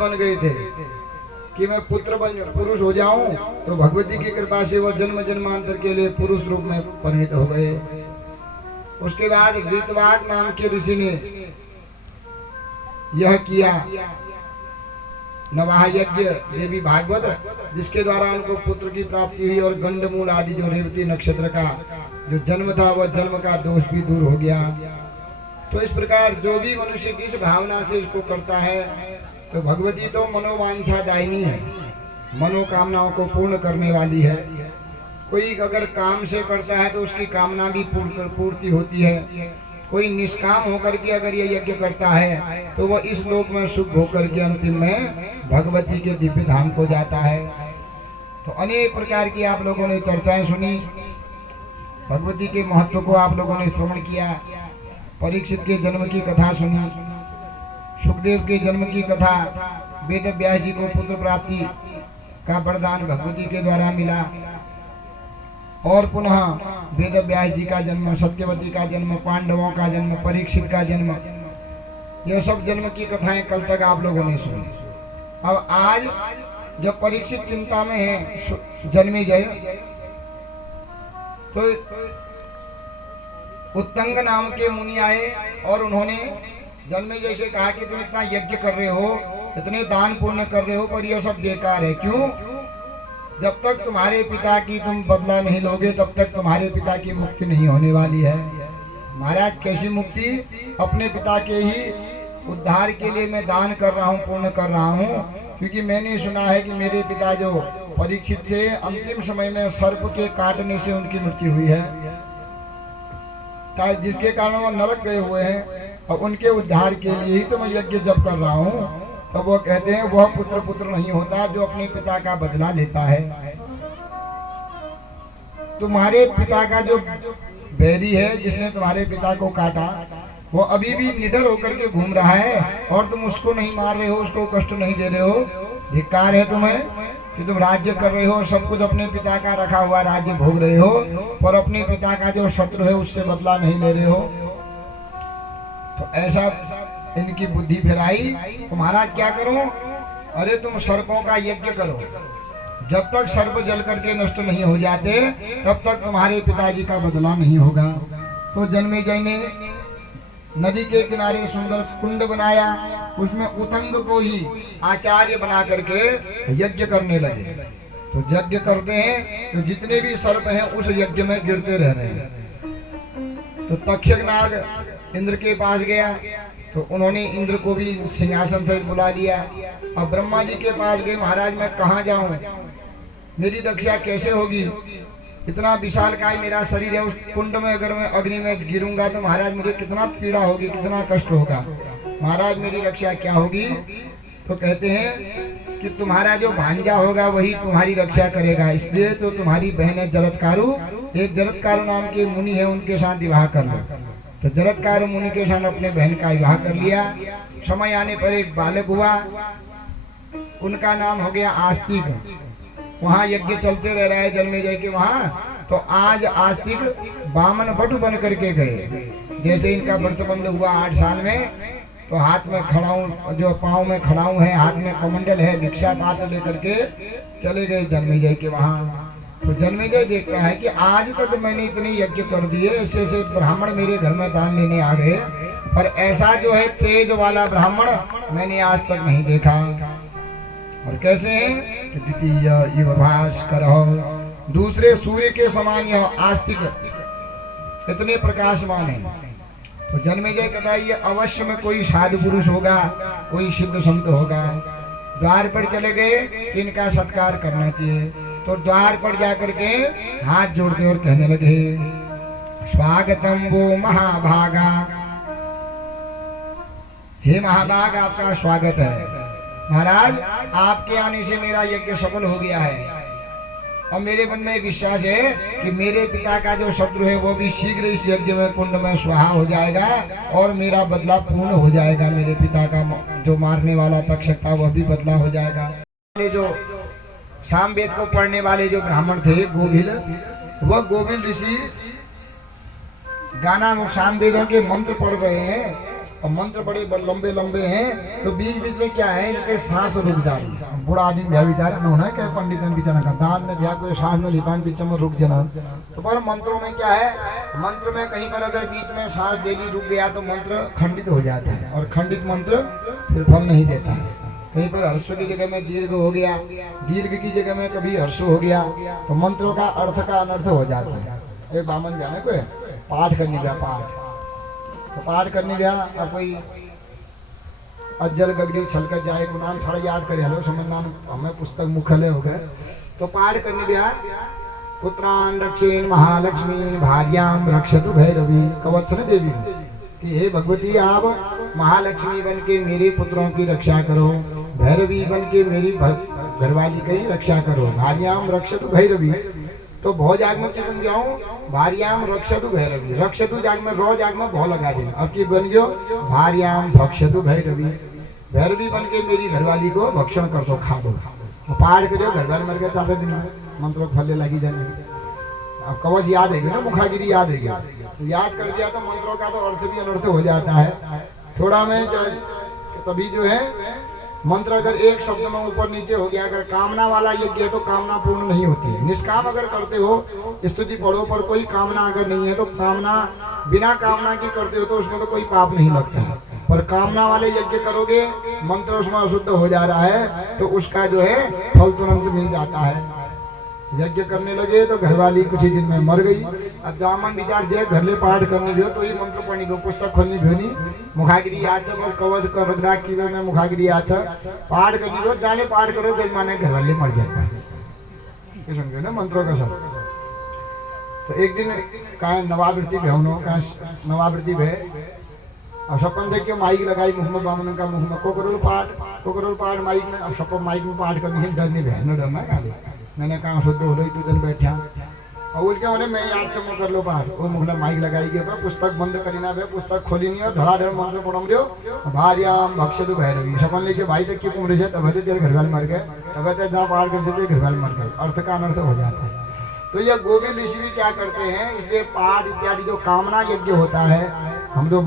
बन गए थे कि मैं पुरुष हो जाऊं, तो भगवती की कृपा से वो जन्म जन्मांतर के लिए पुरुष रूप में परिणित हो गए। उसके बाद ऋतवाग नाम के ऋषि ने यह किया नवाह यज्ञ देवी भागवत, जिसके द्वारा उनको पुत्र की प्राप्ति हुई और गंडमूल आदि जो रेवती नक्षत्र का जो जन्म था वह जन्म का दोष भी दूर हो गया। तो इस प्रकार जो भी मनुष्य जिस भावना से इसको करता है, तो भगवती तो मनोवांछा दायिनी है, मनोकामनाओं को पूर्ण करने वाली है। कोई अगर काम से करता है तो उसकी कामना भी पूर्ति होती है। कोई निष्काम होकर के अगर ये यज्ञ करता है तो वह इस लोक में सुख होकर के अंतिम में भगवती के दिव्य धाम को जाता है। तो अनेक प्रकार की आप लोगों ने चर्चाएं सुनी, भगवती के महत्व को आप लोगों ने श्रवण किया, परीक्षित के जन्म की कथा सुनी, सुखदेव के जन्म की कथा, वेद व्यास जी को पुत्र प्राप्ति का वरदान भगवती के द्वारा मिला, और पुनः वेद व्यास जी का जन्म, सत्यवती का जन्म, पांडवों का जन्म, परीक्षित का जन्म, यह सब जन्म की कथाएं कल तक आप लोगों ने सुनी। अब आज जब परीक्षित चिंता में है जन्मे जय, तो उत्तंग नाम के मुनि आए और उन्होंने जन्मे जैसे कहा कि तुम इतना यज्ञ कर रहे हो, इतने दान पुण्य कर रहे हो, पर यह सब बेकार है। क्यों? जब तक तुम्हारे पिता की तुम बदला नहीं लोगे तब तक तुम्हारे पिता की मुक्ति नहीं होने वाली है। महाराज कैसी मुक्ति? अपने पिता के ही उद्धार के लिए मैं दान कर रहा हूँ, पुण्य कर रहा हूँ, क्योंकि मैंने सुना है कि मेरे पिता जो परीक्षित थे अंतिम समय में सर्प के काटने से उनकी मृत्यु हुई है, जिसके कारण वो नरक गए हुए हैं, और उनके उद्धार के लिए ही तो मैं यज्ञ जब कर रहा हूँ। तो वो कहते हैं वह पुत्र नहीं होता जो अपने पिता का बदला लेता है। तुम्हारे पिता का जो बैरी है जिसने तुम्हारे पिता को काटा, वो अभी भी निडर होकर के घूम रहा है और तुम उसको नहीं मार रहे हो, उसको कष्ट नहीं दे रहे हो। धिक्कार है तुम्हें कि तुम राज्य कर रहे हो, सब कुछ अपने पिता का रखा हुआ राज्य भोग रहे हो, पर अपने पिता का जो शत्रु है उससे बदला नहीं ले रहे हो। तो ऐसा इनकी बुद्धि फिराई। तो महाराज क्या करो? अरे तुम सर्पों का यज्ञ करो, जब तक सर्प जल करके नष्ट नहीं हो जाते तब तक तुम्हारे पिताजी का बदला नहीं होगा। तो जन्मेजय ने नदी के किनारे सुंदर कुंड बनाया, उसमें उतंग को ही आचार्य बना करके यज्ञ करने लगे। तो यज्ञ करते हैं तो जितने भी सर्प हैं उस यज्ञ में गिरते रह रहे हैं। तो तक्षक नाग इंद्र के पास गया, तो उन्होंने इंद्र को भी सिंहासन से बुला लिया। अब ब्रह्मा जी के पास गए, महाराज मैं कहाँ जाऊं, मेरी रक्षा कैसे होगी, इतना विशालकाय मेरा शरीर है, उस कुंड में अगर मैं अग्नि में गिरूंगा तो महाराज मुझे कितना पीड़ा होगी, कितना कष्ट होगा, महाराज मेरी रक्षा क्या होगी? तो कहते हैं कि तुम्हारा जो भांजा होगा वही तुम्हारी रक्षा करेगा, इसलिए तो तुम्हारी बहन है जरत्कारु, एक जरत्कारु नाम के मुनि है, उनके साथ विवाह कर लो। तो जरत्कारु मुनि के साथ अपने बहन का विवाह कर लिया। समय आने पर एक बालक हुआ, उनका नाम हो गया आस्तिक। वहाँ यज्ञ चलते रह रहा है जन्मेजय के वहाँ। तो आज आस्तिक बामन भट्ट बन करके गए। जैसे इनका व्रतबंध हुआ 8 साल में, तो हाथ में खड़ाऊं, जो पाँव में खड़ाऊं है, हाथ में कमंडल है, भिक्षा पात्र लेकर के चले गए जन्मेजय के वहाँ। तो जन्मेजय देखता है कि आज तक मैंने इतने यज्ञ कर दिए, ऐसे ऐसे ब्राह्मण मेरे घर में दान लेने आ गए, पर ऐसा जो है तेज वाला ब्राह्मण मैंने आज तक नहीं देखा। और कैसे हैं? द्वितीय इव भास्कर, दूसरे सूर्य के समान यह आस्तिक इतने प्रकाशमान है। तो जन्मेजय कहता है ये अवश्य में कोई साधु पुरुष होगा, कोई सिद्ध संत होगा। द्वार पर चले गए कि इनका सत्कार करना चाहिए। तो द्वार पर जाकर के हाथ जोड़ते और कहने लगे स्वागतम वो महाभागा, हे महाभाग आपका स्वागत है। महाराज आपके आने से मेरा यज्ञ सफल हो गया है, और मेरे मन में विश्वास है कि मेरे पिता का जो शत्रु है वो भी शीघ्र इस यज्ञ में कुंड में स्वाहा हो जाएगा और मेरा बदला पूर्ण हो जाएगा। मेरे पिता का जो मारने वाला तक्षक था वह भी बदला हो जाएगा। जो सामवेद को पढ़ने वाले जो ब्राह्मण थे गोभिल, वह गोभिल ऋषि गाना में सामवेदों के मंत्र पढ़ रहे हैं और मंत्र बड़े लंबे लंबे हैं, तो बीच बीच में क्या है, इनके सांस रुक जाती है। बूढ़ा आदमी भ्या विचार न होना क्या पंडित बिचारा का दांत ने भ्या कोई सांस में लिपान पीछे में रुक जाना। तो पर मंत्रों में क्या है, मंत्र में कहीं पर अगर बीच में सांस देली रुक गया तो मंत्र खंडित हो जाता है, और खंडित मंत्र फिर फल नहीं देता है। कहीं पर हर्ष की जगह में दीर्घ हो गया, दीर्घ की जगह में कभी हर्ष हो गया, तो मंत्रों का अर्थ का अनर्थ हो जाता है। एक बामन जाने को पाठ करने गया, तो पाठ करने गया, और कोई अज्जल गगरी छलकर जाए को नाम थोड़ा याद करे, हलो समझ नाम हमें पुस्तक मुखले हो गए। तो पाठ करने गया, पुत्रान रक्षेण महालक्ष्मी भार्याम रक्षतु भैरवी, कवचन देवी कि हे भगवती आप महालक्ष्मी बन के मेरे पुत्रों की रक्षा करो, भैरवी बन के मेरी घरवाली की रक्षा करो, भार्याम रक्षतु भैरवी। तो भौ जाग में क्या बन जाऊं, भार्याम रक्षतु भैरवी, रक्षतु जाग में रो जाग में भौ लगा देना, अब की बन गयो भार्याम भक्षतु भैरवी, भैरवी बन के मेरी घरवाली को भक्षण कर दो, खा दो। तो पाठ करो, घरवाली मर गए 4 दिन में, मंत्रों फले लगी जाने। अब कवच याद है ना, मुखागिरी याद है, तो याद कर दिया तो मंत्रों का तो अर्थ भी अनर्थ हो जाता है। थोड़ा में तभी जो है मंत्र अगर एक शब्द में ऊपर नीचे हो गया, अगर कामना वाला यज्ञ है तो कामना पूर्ण नहीं होती है। निष्काम अगर करते हो, स्तुति पढ़ो, पर कोई कामना अगर नहीं है तो कामना बिना कामना की करते हो तो उसमें तो कोई पाप नहीं लगता है। पर कामना वाले यज्ञ करोगे, मंत्र उसमें अशुद्ध हो जा रहा है, तो उसका जो है फल तुरंत मिल जाता है। यज्ञ करने लगे तो घरवाली कुछ ही दिन में मर गई। अब जामन विचार जे घरले पाठ करनी भी हो तो ये मंत्र पढ़नी भी हो, पुस्तक खोलनी भी होनी, मुखागिरी आचा बस कवच कर राख की में मुखागिरी आचा पाठ करनी भी हो, जाने पाठ करो जजमाने घरवाले मर जाता है। ये समझो ना मंत्रों का सब। तो एक दिन कहा नवावृत्ति भेनो, कहा नवावृत्ति भे, अब सपन देख के माइक लगाई मुख में, बामन का मुख में कोकरोल पाठ माइक में। अब सब माइक में पाठ करने से डरनी भे, न डरना खाली मैंने कहा शुद्ध हो रही तू जन बैठा, और उनके बोले मैं याद से कर लो पाठ। वो मुखला माइक लगाई गया, पुस्तक बंद करी ना भे, पुस्तक खोली नहीं और धड़ाधड़ मंत्र पढ़ो रहो, भार्याम भक्षतु भैरवी। सपन लेके भाई तक की कुमरे से तब तेरे घरवाल मर गए, तब जहाँ पाठ कर सकते घरवाल मर गए, अर्थ का अनर्थ हो जाता है। तो यह गोविंद ऋषि भी क्या करते हैं, इसलिए पाठ इत्यादि जो कामना यज्ञ होता है, हम जो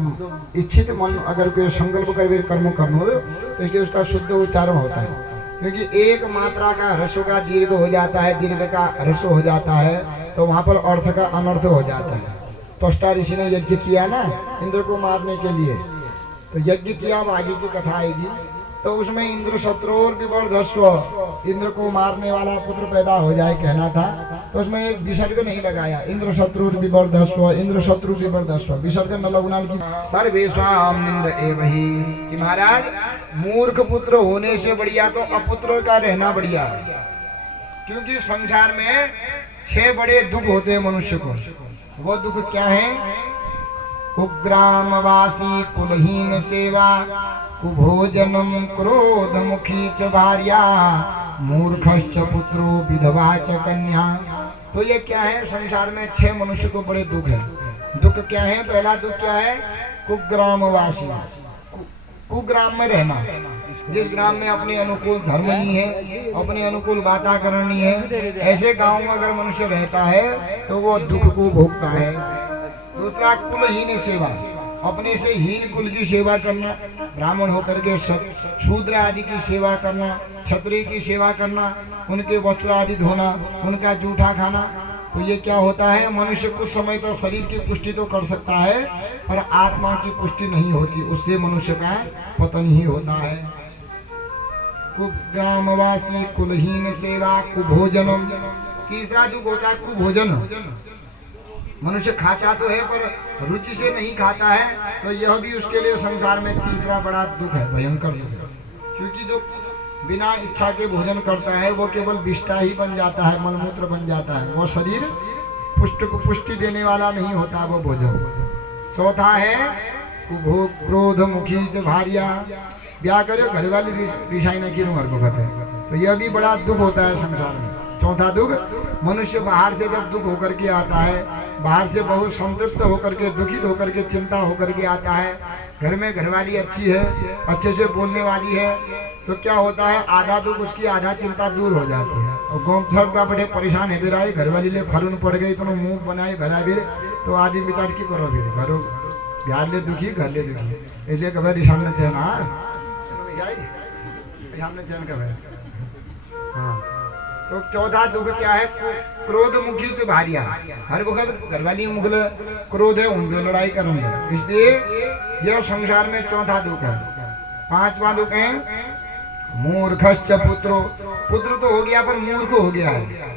इच्छित मन अगर कोई संकल्प कर कर्म करना हो तो इसलिए उसका शुद्ध उच्चारण होता है। क्योंकि एक मात्रा का ह्रस्व का दीर्घ हो जाता है, दीर्घ का ह्रस्व हो जाता है, तो वहां पर अर्थ का अनर्थ हो जाता है। त्वष्टा ऋषि ने यज्ञ किया ना इंद्र को मारने के लिए, तो यज्ञ किया, अब आगे की कथा आएगी। तो उसमें इंद्र शत्रुर विवर्धस्व, इंद्र को मारने वाला पुत्र पैदा हो जाए कहना था, तो उसमें एक विसर्ग नहीं लगाया, इंद्र शत्रुर विवर्धस्व, इंद्र शत्रु विवर्धस्व, विसर्ग न लगुनाल की सर्वेश्वाम निंद एवही, कि महाराज मूर्ख पुत्र होने से बढ़िया तो अपुत्र का रहना बढ़िया है। क्योंकि संसार में 6 बड़े दुख होते हैं मनुष्य को। वो दुख क्या है, कुग्रामवासी कुलहीन सेवा, कुभोजनम क्रोध मुखी च भार्या, मूर्खश्च पुत्रो विधवा च कन्या। तो ये क्या है, संसार में 6 मनुष्य को बड़े दुख है। दुख क्या है, पहला दुख क्या है, कुग्रामवासी, कुग्राम में रहना, जिस ग्राम में अपने अनुकूल धर्म नहीं है, अपने अनुकूल वातावरण नहीं है, ऐसे गांव में अगर मनुष्य रहता है तो वो दुख को भोगता है। दूसरा कुलहीन सेवा, अपने से हीन कुल की सेवा करना, ब्राह्मण होकर के शूद्र आदि की सेवा करना, क्षत्रिय की सेवा करना, उनके वस्त्र आदि धोना, उनका जूठा खाना। तो ये क्या होता है, मनुष्य कुछ समय तो शरीर की पुष्टि तो कर सकता है पर आत्मा की पुष्टि नहीं होती, उससे मनुष्य का पतन ही होता है। कुग्रामवासी कुलहीन सेवा कुभोजनम। तीसरा दुख होता है कुभोजन, मनुष्य खाता तो है पर रुचि से नहीं खाता है, तो यह भी उसके लिए संसार में तीसरा बड़ा दुख है, भयंकर दुख है। क्योंकि जो बिना इच्छा के भोजन करता है वो केवल विष्ठा ही बन जाता है, मलमूत्र बन जाता है, वो शरीर पुष्ट को पुष्टि देने वाला नहीं होता वो भोजन। चौथा है क्रोध मुखी च भार्या, ब्याह करो घर वाली रिशाई न की उम्र भुगत है, तो यह भी बड़ा दुख होता है संसार में। चौथा दुख, मनुष्य बाहर से जब दुख होकर के आता है, बाहर से बहुत संतृप्त होकर के, दुखित होकर के, चिंता होकर के आता है, घर में घरवाली अच्छी है, अच्छे से बोलने वाली है, तो क्या होता है, आधा दुख उसकी आधा चिंता दूर हो जाती है। और गाँव सब का बड़े परेशान है, घरवाली ले फरून पड़ गई, तो मुंह बनाए घर आ, तो आदमी विचार की करो, फिर घरों घर ले दुखी घर ले दुखी, इसलिए कभी ईशान में चैन। हाँ ईशान में चैन कभी। हाँ तो चौथा दुख क्या है? क्रोध मुखी से भारिया, हर वक्त घरवाली मुगल क्रोध है, उनसे लड़ाई करूंगा, इसलिए यह संसार में चौथा दुख है। पांचवा दुख है मूर्खश्च पुत्रो, पुत्र तो हो गया पर मूर्ख हो गया है।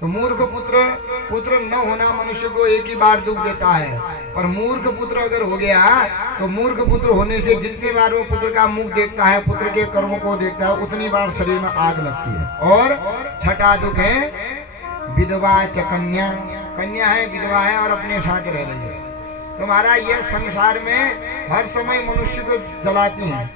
तो मूर्ख पुत्र न होना मनुष्य को एक ही बार दुख देता है, और मूर्ख पुत्र अगर हो गया तो मूर्ख पुत्र होने से जितनी बार वो पुत्र का मुख देखता है, पुत्र के कर्मों को देखता है, उतनी बार शरीर में आग लगती है। और छठा दुख है विधवा च कन्या, कन्या है, विधवा है और अपने साथ रह रही है। तुम्हारा यह संसार में हर समय मनुष्य को जलाती है,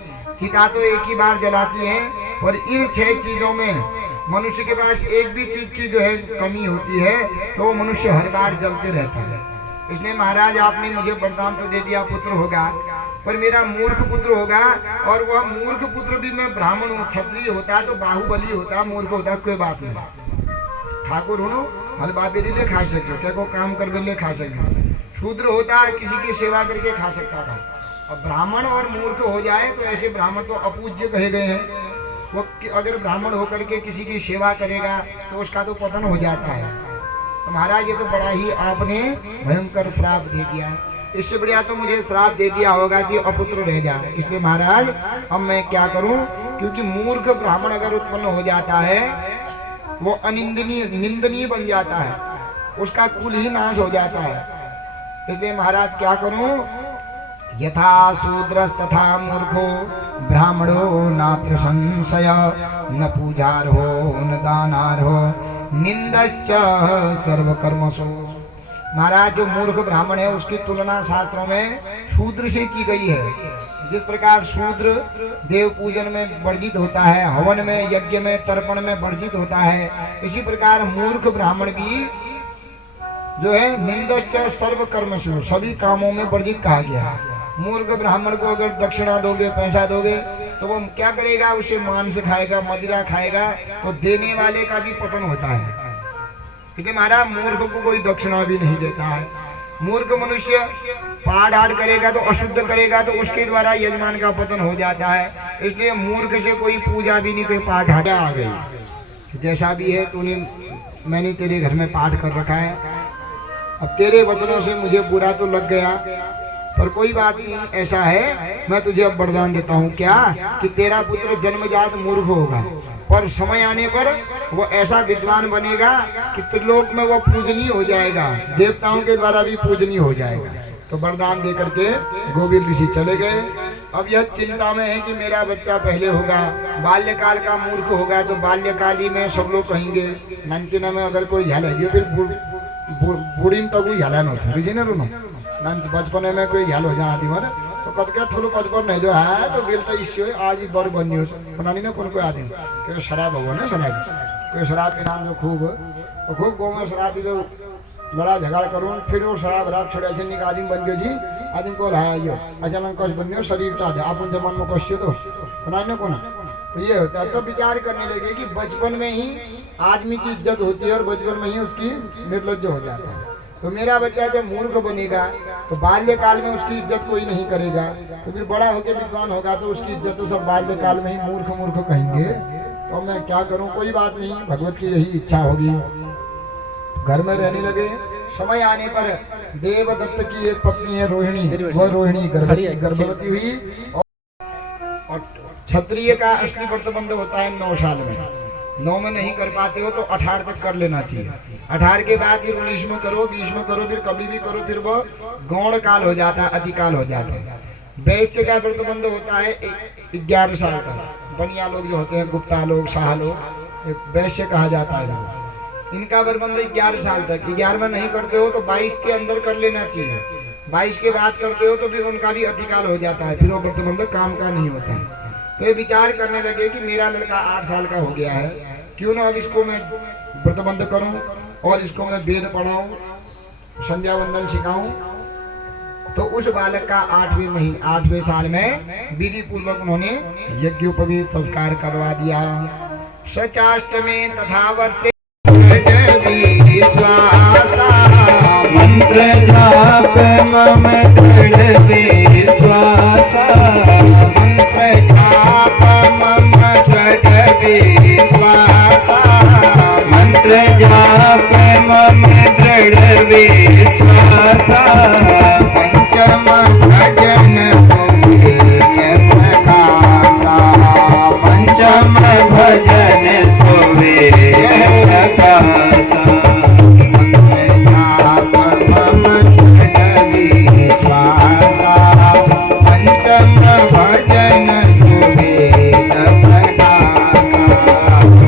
चिता तो एक ही बार जलाती है, और इन 6 चीजों में मनुष्य के पास एक भी चीज की जो है कमी होती है तो वो मनुष्य हर बार जलते रहता है। इसलिए महाराज आपने मुझे वरदान तो दे दिया पुत्र होगा, पर मेरा मूर्ख पुत्र होगा, और वह मूर्ख पुत्र भी मैं ब्राह्मण हूँ, क्षत्रिय होता तो बाहुबली होता, मूर्ख होता कोई बात नहीं। ठाकुर हो हलवा बेरी ले खा सकते, क्या को काम कर ले खा सकते, शूद्र होता किसी की सेवा करके खा सकता था। अब ब्राह्मण और मूर्ख हो जाए तो ऐसे ब्राह्मण तो अपूज्य कहे गए हैं। वो अगर ब्राह्मण होकर के किसी की सेवा करेगा तो उसका तो पतन हो जाता है। तो महाराज ये तो बड़ा ही आपने भयंकर श्राप दे दिया, इससे बढ़िया तो मुझे श्राप दे दिया होगा कि अपुत्र रह जाए। इसलिए महाराज अब मैं क्या करूं, क्योंकि मूर्ख ब्राह्मण अगर उत्पन्न हो जाता है वो अनिंदनीय निंदनीय बन जाता है, उसका कुल ही नाश हो जाता है। इसलिए महाराज क्या करूं, यथा शूद्रस्तथा मूर्खो ब्राह्मणो नात्र संशय, न पूजार्हो न दानार्हो निंदश्च सर्वकर्मसु। महाराज जो मूर्ख ब्राह्मण है उसकी तुलना शास्त्रों में शूद्र से की गई है। जिस प्रकार शूद्र देव पूजन में वर्जित होता है, हवन में यज्ञ में तर्पण में वर्जित होता है, इसी प्रकार मूर्ख ब्राह्मण भी जो है निंदश्च सर्वकर्मसु, सभी कामों में वर्जित कहा गया है। मूर्ख ब्राह्मण को अगर दक्षिणा दोगे, पैसा दोगे, तो वो क्या करेगा, उसे मांस खाएगा, मदिरा खाएगा, तो देने वाले का भी पतन होता है। क्योंकि महाराज मूर्ख को कोई दक्षिणा भी नहीं देता है। मूर्ख मनुष्य पाठ आठ करेगा तो अशुद्ध करेगा तो उसके द्वारा यजमान का पतन हो जाता है। इसलिए मूर्ख से कोई पूजा भी नहीं, कोई पाठ आ गई। जैसा भी है तूने, मैंने तेरे घर में पाठ कर रखा है, अब तेरे वचनों से मुझे बुरा तो लग गया, पर कोई बात नहीं, ऐसा है मैं तुझे अब वरदान देता हूँ क्या, कि तेरा पुत्र जन्मजात मूर्ख होगा, पर समय आने पर वो ऐसा विद्वान बनेगा कि त्रिलोक में वो पूजनीय हो जाएगा, देवताओं के द्वारा भी पूजनीय हो जाएगा। तो वरदान दे करके गोविंद ऋषि चले गए। अब यह चिंता में है कि मेरा बच्चा पहले होगा, बाल्यकाल का मूर्ख होगा, तो बाल्यकाली में सब लोग कहेंगे नंतिना में अगर कोई झाला दियो, फिर बूढ़ी तक कोई झाला न बचपन में कोई झाल हो जाए आदि मन, तो कद के ठुलो पद पर नहीं जो है तो बिल तो इससे आज बर बनियो बनानी ना कौन कोई आदमी कोई शराब हो ना, शराब कोई शराब के नाम जो खूब गाँव में शराब जो लड़ा झगड़ा करूँ, फिर वो शराब छोड़े ऐसे निका आदमी बन गयो जी, आदमी को लाया अचानक कश बनियो शरीर चाह दे आप जमान में कश्य तो ना कौन। तो ये होता है, तो विचार करने लगे कि बचपन में ही आदमी की इज्जत होती है और बचपन में ही उसकी निर्लज्ज हो जाता है। तो मेरा बच्चा जब मूर्ख बनेगा तो बाल्यकाल में उसकी इज्जत कोई नहीं करेगा, तो फिर बड़ा होकर विद्वान होगा तो उसकी इज्जत तो सब बाल्यकाल में ही मूर्ख कहेंगे। तो मैं क्या करूं, कोई बात नहीं, भगवत की यही इच्छा होगी। घर में रहने लगे। समय आने पर देवदत्त की एक पत्नी है रोहिणी, वह रोहिणी गर्भवती हुई, और क्षत्रिय का असली प्रतिबंध होता है 9 साल में। 9 में नहीं कर पाते हो तो 18 तक कर लेना चाहिए। 18 के बाद फिर 19 में करो, 20 में करो, फिर कभी भी करो, फिर वो गौण काल हो जाता है, अतिकाल हो जाता है। वैश्य का प्रतिबंध होता है 11 साल तक। बनिया लोग जो होते हैं, गुप्ता लोग, शाह लोग, वैश्य कहा जाता है। इनका प्रतिबंध 11 साल तक। 11 में नहीं करते हो तो 22 के अंदर कर लेना चाहिए। 22 के बाद करते हो तो फिर उनका भी अतिकाल हो जाता है, फिर वो प्रतिबंध काम का नहीं होता है। तो ये विचार करने लगे कि मेरा लड़का 8 साल का हो गया है, क्यों ना अब इसको मैं प्रतिबंध करूं और इसको मैं वेद पढ़ाऊं, संध्या वंदन सिखाऊं। तो उस बालक का 8वें साल में विधि पूर्वक उन्होंने यज्ञोपवीत संस्कार करवा दिया। सचाष्टमे तथा वर्षे मंत्र जाप मम दृढ़ विश्वासा, मंत्र जाप मम दृढ़ विश्वासा, मंत्र जाप मम दृढ़ विश्वासा, पंचम भजन सुवेद प्रकाशा, पंचम भजन सुवेद प्रकाशा, मंत्र जाप मम दृढ़ विश्वासा, पंचम भजन सुवेद प्रकाशा,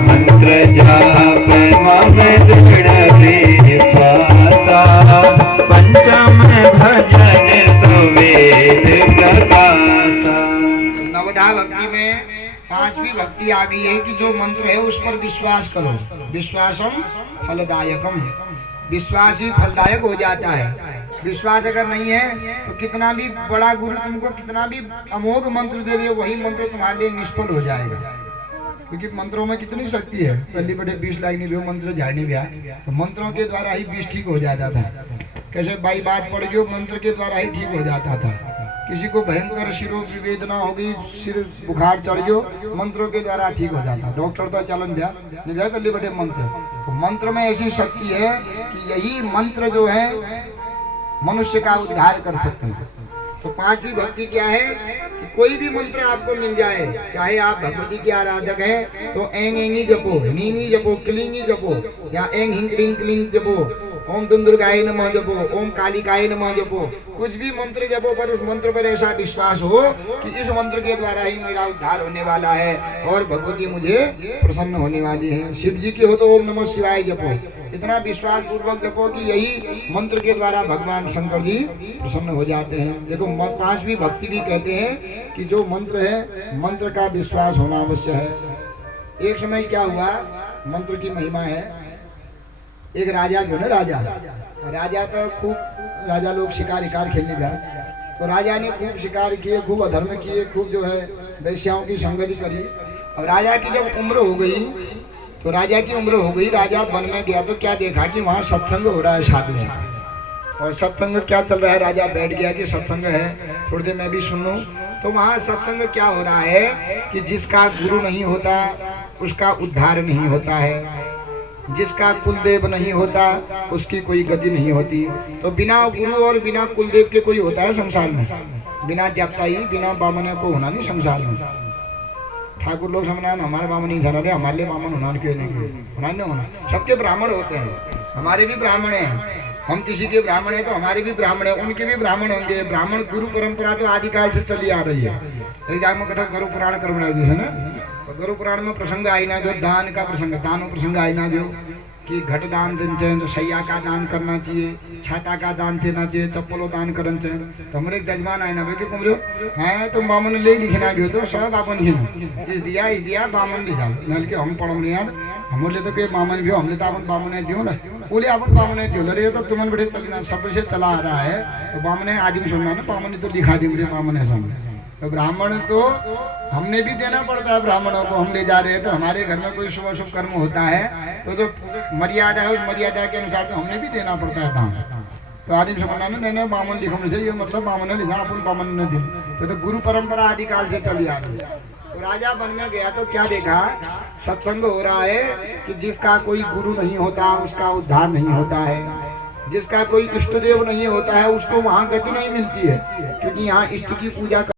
मंत्र जाप मम दृढ़ विश्वासा, पंचम भजन सुवेद प्रकाशा। नवधा भक्ति में पांचवी भक्ति आ गई है कि जो मंत्र है उस पर विश्वास करो। विश्वासम फलदायकम, विश्वास ही फलदायक हो जाता है। विश्वास अगर नहीं है तो कितना भी बड़ा गुरु तुमको कितना भी अमोघ मंत्र दे रही है, वही मंत्र तुम्हारे लिए निष्फल हो जाएगा। क्योंकि मंत्रों में कितनी शक्ति है। पहली बड़े 20 लाख नहीं भी मंत्र झाड़ने गया तो मंत्रों के द्वारा ही 20 ठीक हो जाता था। कैसे भाई बात पड़ गई, मंत्र के द्वारा ही ठीक हो जाता था। किसी को भयंकर शिरो विवेदना हो गई, सिर बुखार चढ़ गयो, मंत्रों के द्वारा ठीक हो जाता। डॉक्टर तो चलन गया पहले बड़े मंत्र। तो मंत्र में ऐसी शक्ति है कि यही मंत्र जो है मनुष्य का उद्धार कर सकते हैं। तो पांचवी भक्ति क्या है कि कोई भी मंत्र आपको मिल जाए, चाहे आप भगवती के आराधक हैं तो एंग एंगी जपो, हिंगी जपो, क्लिंगी जपो, या एंग हिंग क्लिंग क्लिंग जपो, ओम दुर्गाय नमः जपो, ओम कालिकाय नमः जपो, कुछ भी मंत्र जपो, पर उस मंत्र पर ऐसा विश्वास हो कि इस मंत्र के द्वारा ही मेरा उद्धार होने वाला है और भगवती मुझे प्रसन्न होने वाली है। शिव जी की हो तो ओम नमः शिवाय जपो, इतना विश्वास पूर्वक जपो कि यही मंत्र के द्वारा भगवान शंकर जी प्रसन्न हो जाते हैं। देखो पांचवी भक्ति भी कहते हैं कि जो मंत्र है मंत्र का विश्वास होना अवश्य है। एक समय क्या हुआ, मंत्र की महिमा है। एक राजा जो है राजा तो खूब, राजा लोग शिकार खेलने गया तो राजा ने खूब शिकार किए, खूब अधर्म किए, खूब जो है वैश्याओं की संगति करी। अब राजा की जब उम्र हो गई तो राजा वन में गया तो क्या देखा कि वहाँ सत्संग हो रहा है साधु में। और सत्संग क्या चल रहा है, राजा बैठ गया कि सत्संग है, थोड़ी देर मैं भी सुन लूं। तो वहाँ सत्संग क्या हो रहा है कि जिसका गुरु नहीं होता उसका उद्धार नहीं होता है, जिसका कुलदेव नहीं होता उसकी कोई गति नहीं होती। तो बिना गुरु और बिना कुलदेव के कोई होता है संसार में? बिना देवताई बिना बामन को होना नहीं संसार में। ठाकुर लोग समझना हमारे बामन नहीं धरा रहे, हमारे लिए बामन होना क्यों नहीं होना। सबके ब्राह्मण होते हैं, हमारे भी ब्राह्मण हैं। हम किसी के ब्राह्मण हैं तो हमारे भी ब्राह्मण हैं, उनके भी ब्राह्मण होंगे। ब्राह्मण गुरु परंपरा तो आदिकाल से चली आ रही है। कथा गुरु पुराण करना है ना, तो गुरु पुराण में प्रसंग आई ना जो दान का प्रसंग, दानो प्रसंग आई ना जो कि घट दान देना चाहिए, तो सैया का दान करना चाहिए, छाता का दान देना चाहिए, चप्पलों दान करना चाहिए। तो हमारे एक जजमान आए ना भाई कुम रो है तुम बामन ले लिखना गयो तो सब अपन ही इस दिया बामन ले जाओ नल के हम पढ़ो नहीं यार हमले तो के बामन गयो, हमले तो अपन बामन दियो ना, बोले अपन बामन दियो लड़े तो तुमन बड़े चलना सब से चला आ रहा है। तो बामन आदमी सुनना ना, बामन तो दिखा दी मेरे बामन है सामने। तो ब्राह्मण तो हमने भी देना पड़ता है, ब्राह्मणों को हम ले जा रहे हैं तो हमारे घर में कोई शुभ शुभ कर्म होता है तो जो मर्यादा है उस मर्यादा के अनुसार तो हमने भी देना पड़ता है दान। तो आदमी समझना ना मैंने बामन लिखा से ये मतलब बामन लिखा अपन बामन ने दिन तो गुरु परंपरा आदिकाल से चली आ रही है। तो राजा वन में गया तो क्या देखा, सत्संग हो रहा है कि जिसका कोई गुरु नहीं होता उसका उद्धार नहीं होता है, जिसका कोई इष्ट देव नहीं होता है उसको वहाँ गति नहीं मिलती है, क्योंकि यहाँ इष्ट की पूजा